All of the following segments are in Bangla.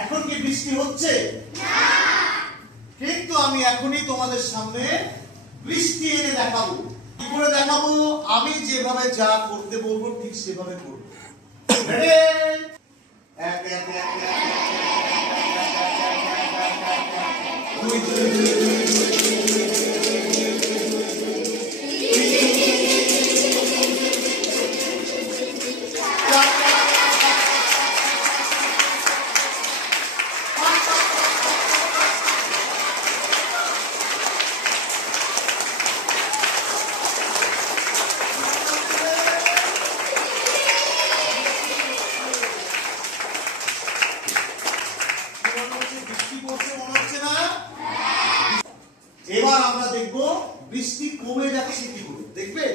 এখন কি বৃষ্টি হচ্ছে না? কিন্তু আমি এখনই তোমাদের সামনে বৃষ্টি এনে দেখাবো। কি করে দেখাবো? আমি যেভাবে যা করতে বলবো ঠিক সেভাবে করবো। এবার আমরা দেখব বৃষ্টি কমে যাচ্ছে কি করে। দেখবে?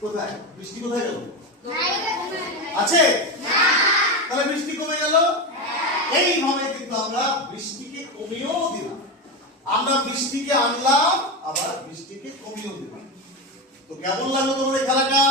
কোথায় বৃষ্টি কোথায় গেল? আছে? তাহলে বৃষ্টি কমে গেল। এইভাবে কিন্তু আমরা বৃষ্টিকে কমিয়েও দিলাম, আমরা বৃষ্টিকে আনলাম, আবার বৃষ্টিকে কমিয়েও দিলাম। তো কেমন লাগলো তোমাদের খেলাটা?